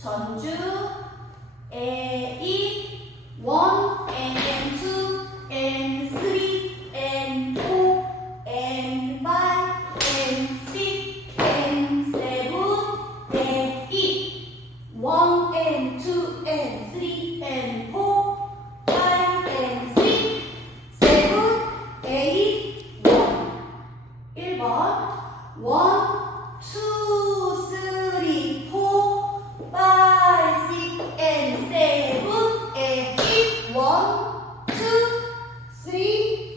전주 one and See?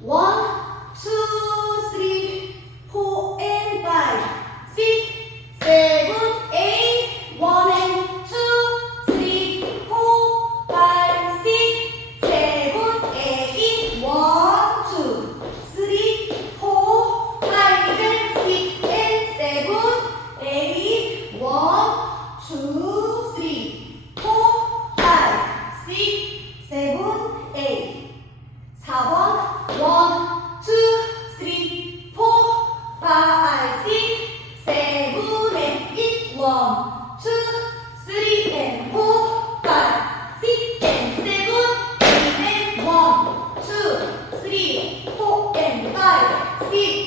What? sit.